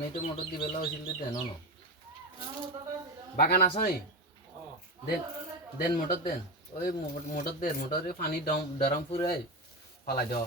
পানি তো মোটর দিবে হয়েছিল দেন ন বাগান আছে নি দেন দেন মোটর দেন ওই মোটর দেন মোটরে পানি ডরম ফুরে ফালাই দাও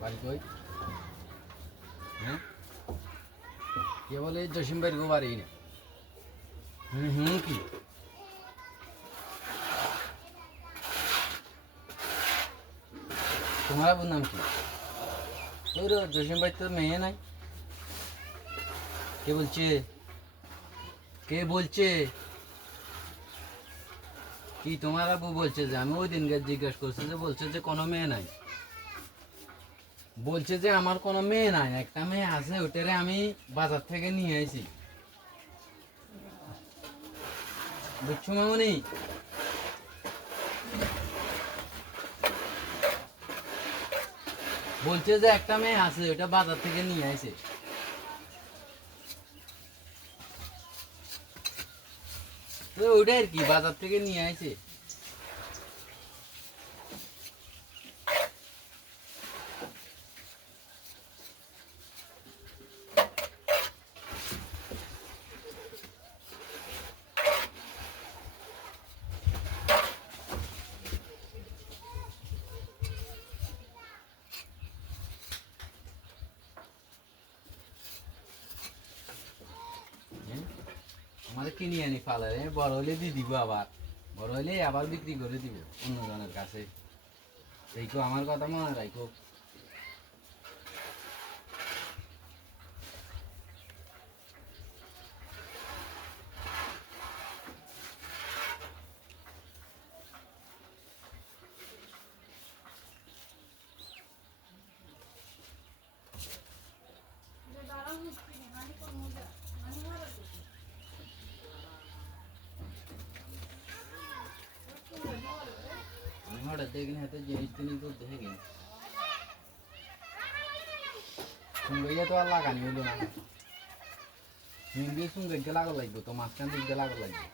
বাড়ি কই হ্যাঁ কে বলে জসিম বাড়ি গো বাড়ি না কি তোমার আবুর নাম কি ওই জসিম বাড়ি তো মেয়ে নাই কে বলছে কে বলছে কি তোমার আবু বলছে যে আমি ওই দিনকে জিজ্ঞাসা করছি যে বলছে যে কোনো মেয়ে নাই বলছে যে আমার কোনো মেয়ে নাই একটা মেয়ে আছে ওটারে আমি বাজার থেকে নিয়ে আইছি বুঝছো মামনি বলছে যে একটা মেয়ে আছে ওটা বাজার থেকে নিয়ে আইছে ওটা আর কি বাজার থেকে নিয়ে আইছে আমাদের কিনে আনি ফালে বড় হলে দিয়ে দিব আবার বড় হলে আবার বিক্রি করে দিব অন্যজনের কাছে রাইকো আমার কথা মনে রাইকো হঠাৎ দেখেন হাতে জিনিস টিনিস তো দেখে সুঙ্গাইয়া তো আর লাগানি হইলো না হিন্দি সুঙ্গাইতে লাগা লাগবে তো মাঝখান দিকে লাগা লাগবে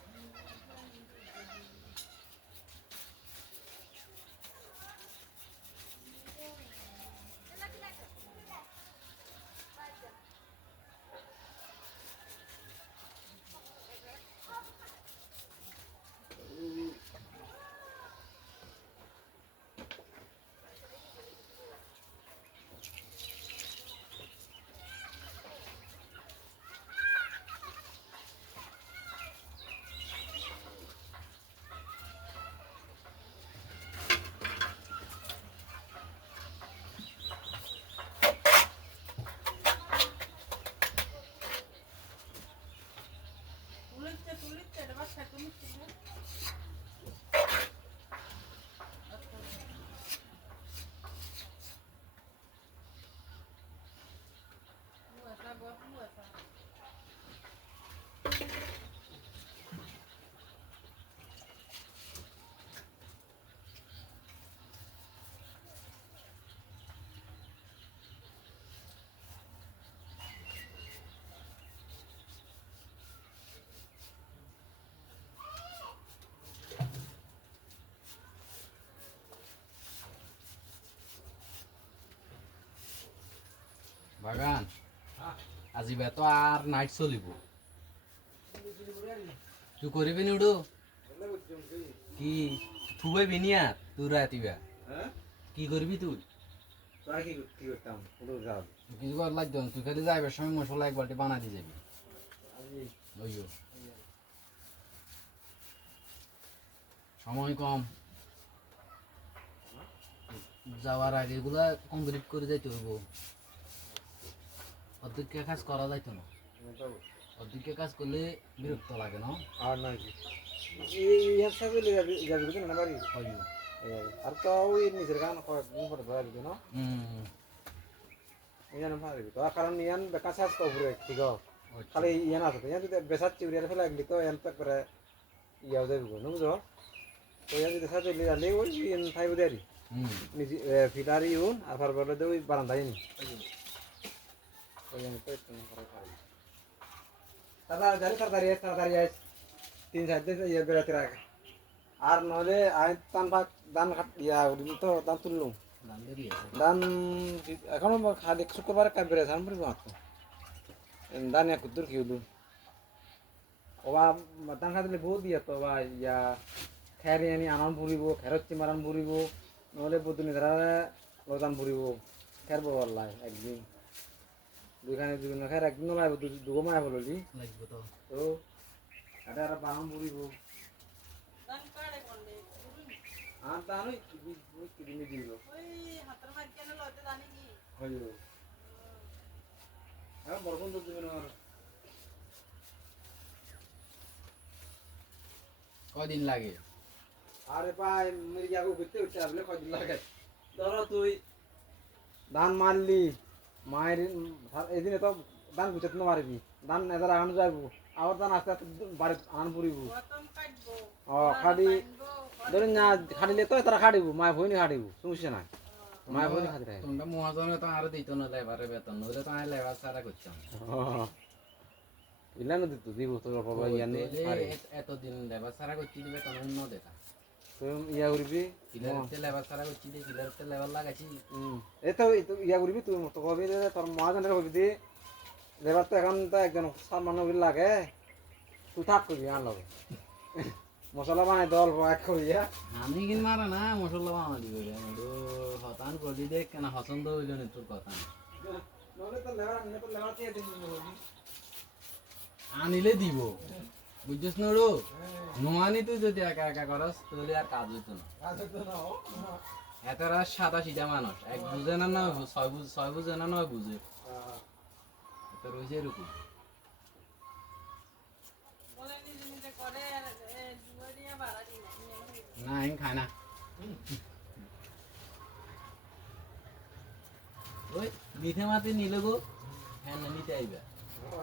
বাগান আজি তো আর নাইট চলিব তুই করবি নুডো কি থুবাইবি নি আর তুই রাতিবা কি করবি তুই তোরা কি করতাম পুরো যাও কিছু করার লাগতো না, তুই খালি যাইবার সময় মশলা এক বালতি বানা দিয়ে যাবি। ওইও সময় কম, যাওয়ার আগে এগুলা কমপ্লিট করে যাইতে হইব। অর্ধেক কাজ করা যাইতো না, অর্ধেক কাজ করলে বিরক্ত লাগে না। আর নয় কি ইয়ার সাথে যাবি যাবি কিন্তু না বাড়ি ওইও আর তো ওই নিজের গান কয়েকদিন পরে ধরা দিত না হুম ইয়ান পারবি তো কারণ ইয়ান বেকার সাজ তো উপরে ঠিক খালি ইয়ান আছে ইয়ান যদি বেসার চিউরিয়ার ফেলে লাগলি তো ইয়ান তো করে ইয়াও যাবি গো বুঝো তো ইয়ান যদি সাজ দিলি যালি ওই ইয়ান ফাইভ দেরি হুম নিজে ফিলার ইউন আর ফারবারে দে ওই বারান্দায় নি ওই ইয়ান তো একটু করে পারবি তাড়াতাড়ি আইস 3-4 দিন ইয়ে বেড়াতে রাখ আর নইলে আই তান ভাগ দান ইয়া তো দান তুললুম দাম দেরি আছে। দান এখনো খালি শুক্রবার কাজ বেড়ে ধান পড়ি মাত্র দান এক দূর কি দূর ওবা দান খাইলে বহুত দিয়ে তো বা ইয়া খেয়ারি আনি আনান পুরিব খেরত চিমারান পুরিব নহলে বদুনি ধরা লজান পুরিব খেরব পারলাই একদিন দুইখানে খের একদিন লাগবে দুগো মায়া বলি লাগবে তো তো এটা আর বানান পুরিব আর দান ওই কি দিনে দিল হইলো এখন বরফন দুধ দিবেন আর কয়দিন লাগে? আরে ভাই মেরে যাবো ঘুরতে উঠতে আসলে কদিন লাগে ধরো তুই ধান মারলি মায়ের এদিনে তো ধান গুছাতে না মারবি ধান এদার আগানো যাইব আবার ধান আস্তে আস্তে বাড়ি আন পুরিব ও খাড়ি ধরুন না খাড়িলে তো তারা খাড়িব মায় ভইনি খাড়িব সমস্যা নাই মায় ভইনি খাড়ি থাকে তোমরা মহাজনে তো আরো দিত না লেবারে বেতন, নইলে তো আমি লেবার ছাড়া করতাম। ইলা না দিত দিব তোর বাবা ইয়ানে আরে এতদিন লেবার ছাড়া করছি দিবে তখন অন্য দেখা তুই ইয়া করবি কিলারতে লেবার ছাড়া করছি দিয়ে কিলারতে লেবার লাগাইছি। এই তো ইয়া করবি তুই তো কবি যে তোর মহাজনের কবি দি লেবার তো এখন তো একজন সামান্য বিল লাগে তুই থাক করবি আর লগে মশলা বানাই দল এক করিয়া আমি কিন মারা না মশলা বানা দিবে হতান করলি দেখ কেন পছন্দ হইল না তোর কথা। নহলে তো লেবার আনলে তো লেবার দিয়ে দিন আনিলে দিব বুঝছিস না রো, নোয়ানি তুই যদি একা একা করস তাহলে আর কাজ হইতো না। এত রাত সাদা সিধা মানুষ এক বুঝে না নয় ছয় বুঝে না নয় বুঝে এত রয়েছে এরকম। না আমি খাই না ওই মিঠে মাতে নিলে গো হ্যাঁ না নিতে আইবা।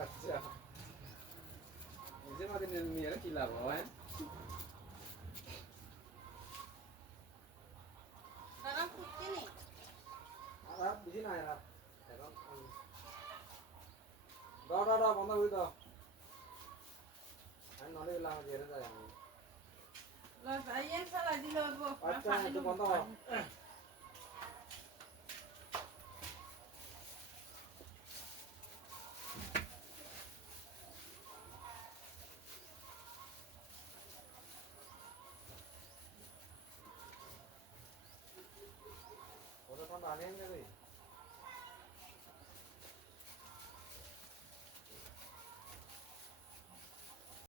আচ্ছা নিজে মাঝে নিয়ে কি লাভ হয় আর বুঝি না এরা দাও বন্ধ করে দাও আমি নলে গেলাম ঘেরে যাই আমি আচ্ছা একটু বন্ধ হয় ওটা কোন আনেন যাবে